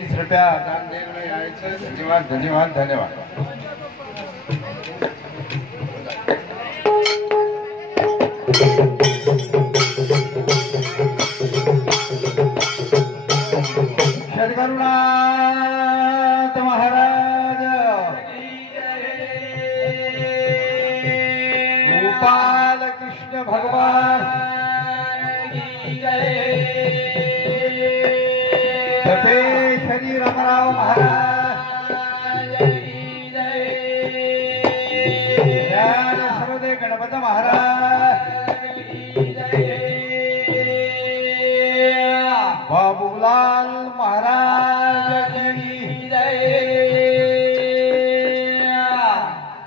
21 रुपया दान देणे यायचं. धन्यवाद धन्यवाद धन्यवाद. सद्गुरुनाथ महाराज गोपाल कृष्ण भगवान तपेश्वरी रामराव महाराज ज्ञान सर्वदे गणपत महाराज बाबूलाल महाराज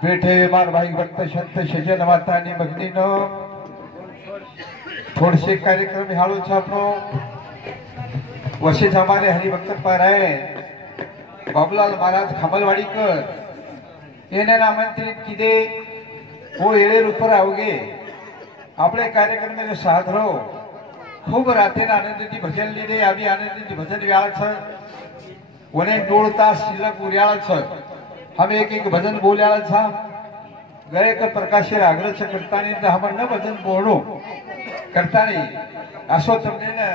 बेठे मार भाई भक्त संत सजन माता आणि भक्तीनो थोडेसे कार्यक्रम हाळू छापनो वशे जमाने हरिभक्त पारायण बाबूलाल महाराज खामलवाडीकर येणे आमंत्रित किदे हो येळे रूपर आवगे आपले कार्यक्रम में साधरो खूब राते आनंदी भजन लिहिले आम्ही आनंदी भजन व्याळ वने 2 तास शिल्लक उर्याळ हम एक भजन बोल्याळ छा गायक प्रकाश आग्रह करता हम न भजन बोलणो करता असो तमने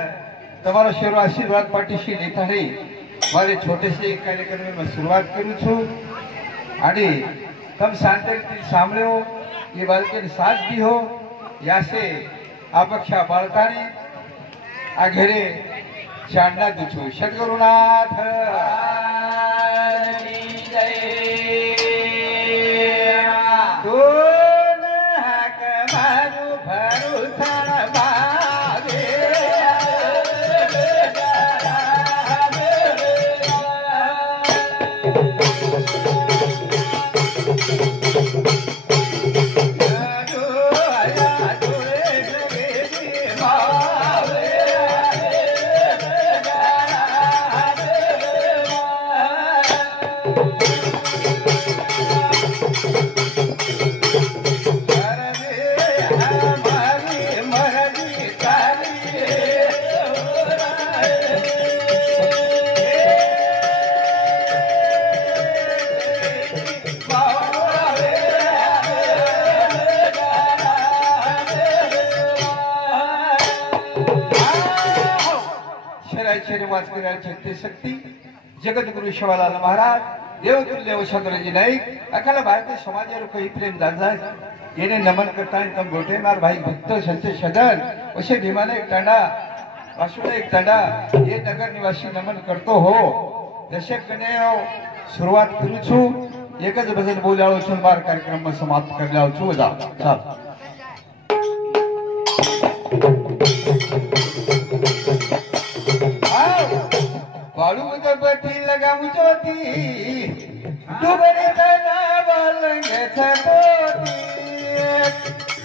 તમારો શેરો આશીર્વાદ પાટીશી લેતા રહી મારે છોટેસે એક કાર્યક્રમમાં શરૂઆત કરું છું અને તમ શાંતિથી સાંભળ્યો એ બાળકને સાથ દી હો યાસે અપેક્ષા બાળતાની આ ઘરે ચાંદના દઉં છું. સદગુરુનાથ शक्ति जगद्गुरु शिवालाल महाराज देवतुल्य वशंकरजी नाईक अखिल भारतीय समाज काही प्रेम जाणजा येणे नमन करता तम गोटेमार भाई भक्त संत सदन असे भीमाने एक तांडा वासुला एक तांडा ये नगर निवासी नमन करतो हो दशक कने सुरुवात करू छु एकच भजन बोल्याळो छु बार कार्यक्रम समाप्त करल्याळो छु जा चाल बाळू गणपती लगाऊ ज्योती डुबरे तना बालंग छकोती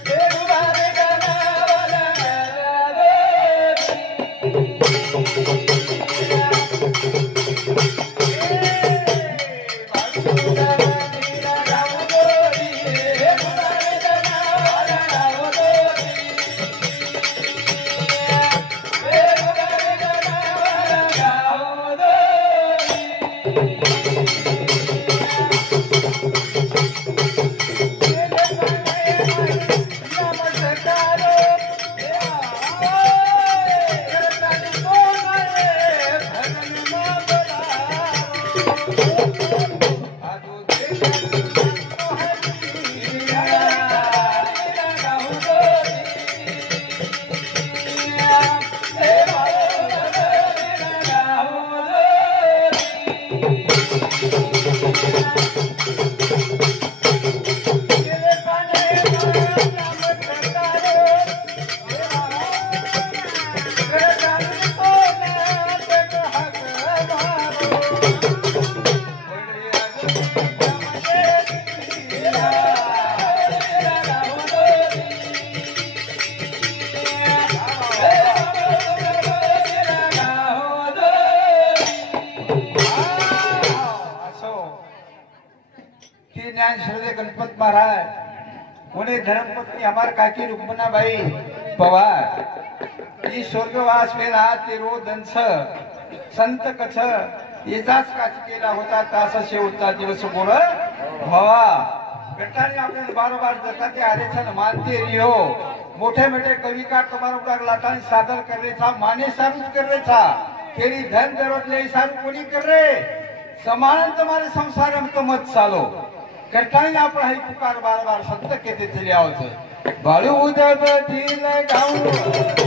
डुबरे तना बालंग गणपत महाराज उन्हें धर्मपत्नी हमार काकी रुक्मणाबाई पवार स्वर्गवास में रात रो दंस संत कछ येजाच काच केला होता तासा शेवटचा दिवस गोळ व्हावा गटाने आपल्याला बारोबार जगाते आरेछन मानते रियो मोठे मोठे कविकार तुम्हारा उडार लातानी सादर कर रहे था माने सारूच कर रहे था केरी धन जरूरत ले सारू कोणी कर रे समान तुम्हारे संसार में तो मत चालो गटाने आपला ही पुकार बार बार संत केते चले आवत बाळू उदब दिल गाऊ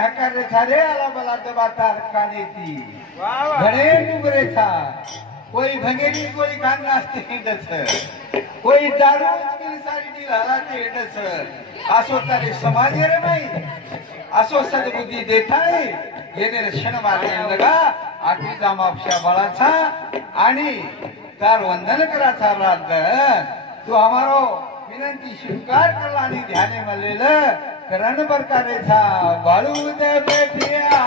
हकार रे आला बला दबातार काने थी घणे डुगरे था कोई भंगेरी कोई कान नास्ते हिंडस कोई दारू की सारी डी हलाते हिंडस आसो तारे समाज रे नाही आसो सद्बुद्धी देता है येने क्षण मारने लगा आठवीचा मापशा बळाचा आणि तार वंदन कराचा रात तू हमारो विनंती स्वीकार करला आणि ध्याने मलेलं करण प्रकारे था बाळू दे बैठिया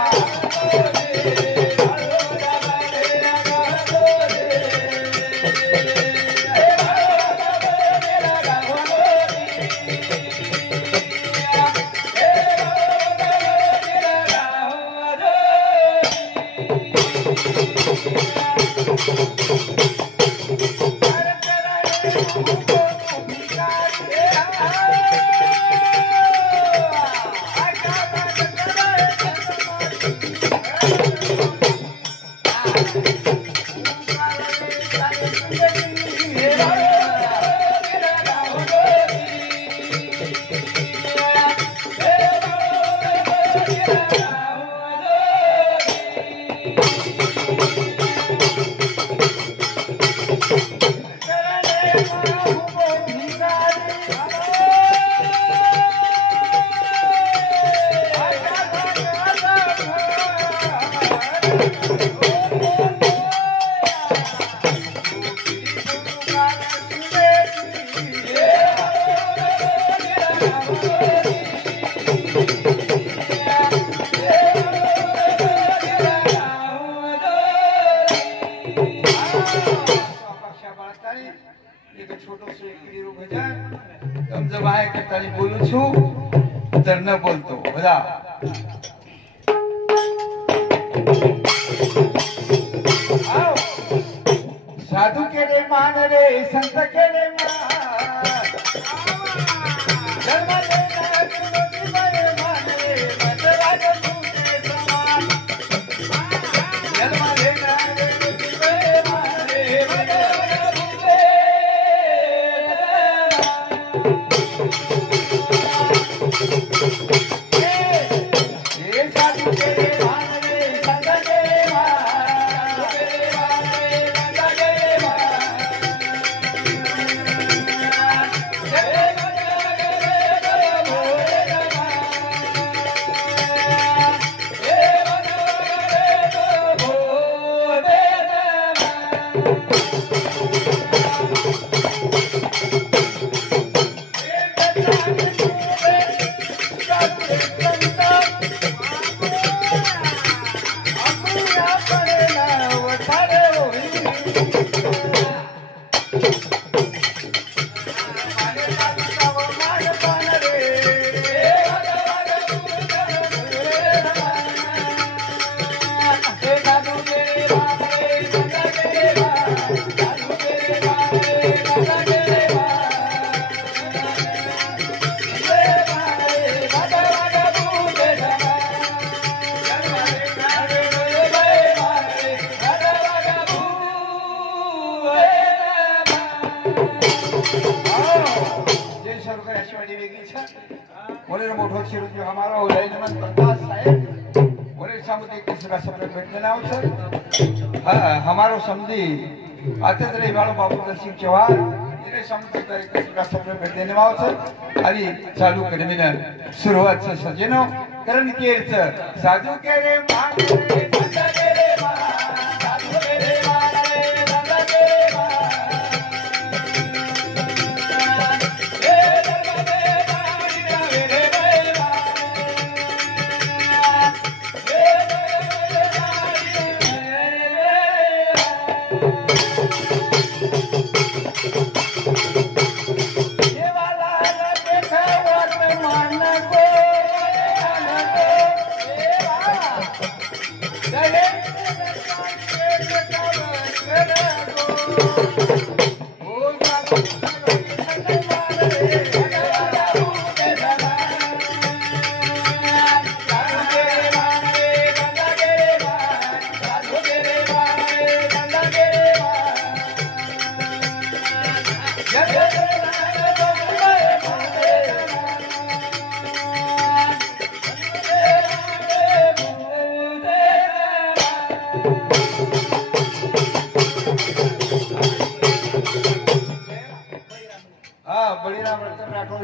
बोलू छू तर न बोलतो बघा साधू के रे मान रे संत के रे मान जन्म लेना तुझे मान रे मदराज तुझे समान जन्म लेना तुझे मान रे मदराज तुझे ये साधु के रे मान रे संत के रे मान रे संत के रे हमारा उदयनमन प्रकाश साहेब बोले सामुदाय किसी का सब बैठने ना हो सर हाँ हमारो समझी आते रे वालो बाबू सिंह चौहान इने समुदाय किसी का सब बैठने ना हो सर अरे चालू करमिना सुरुवात से सजेनो करण केरच साधू के रे मान रे संत के रे मान साधू के रे मान रे संत के रे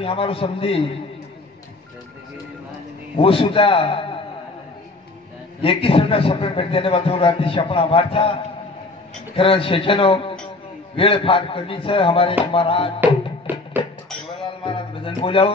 हमारो समझी वो सुद्धा एकवीस रुपया सप्रेट भेट देणे वाचून अतिशय आपण आभार था कारण शेचनो वेळ फार कमीच हमारे महाराज देवलाल महाराज भजन बोलाओ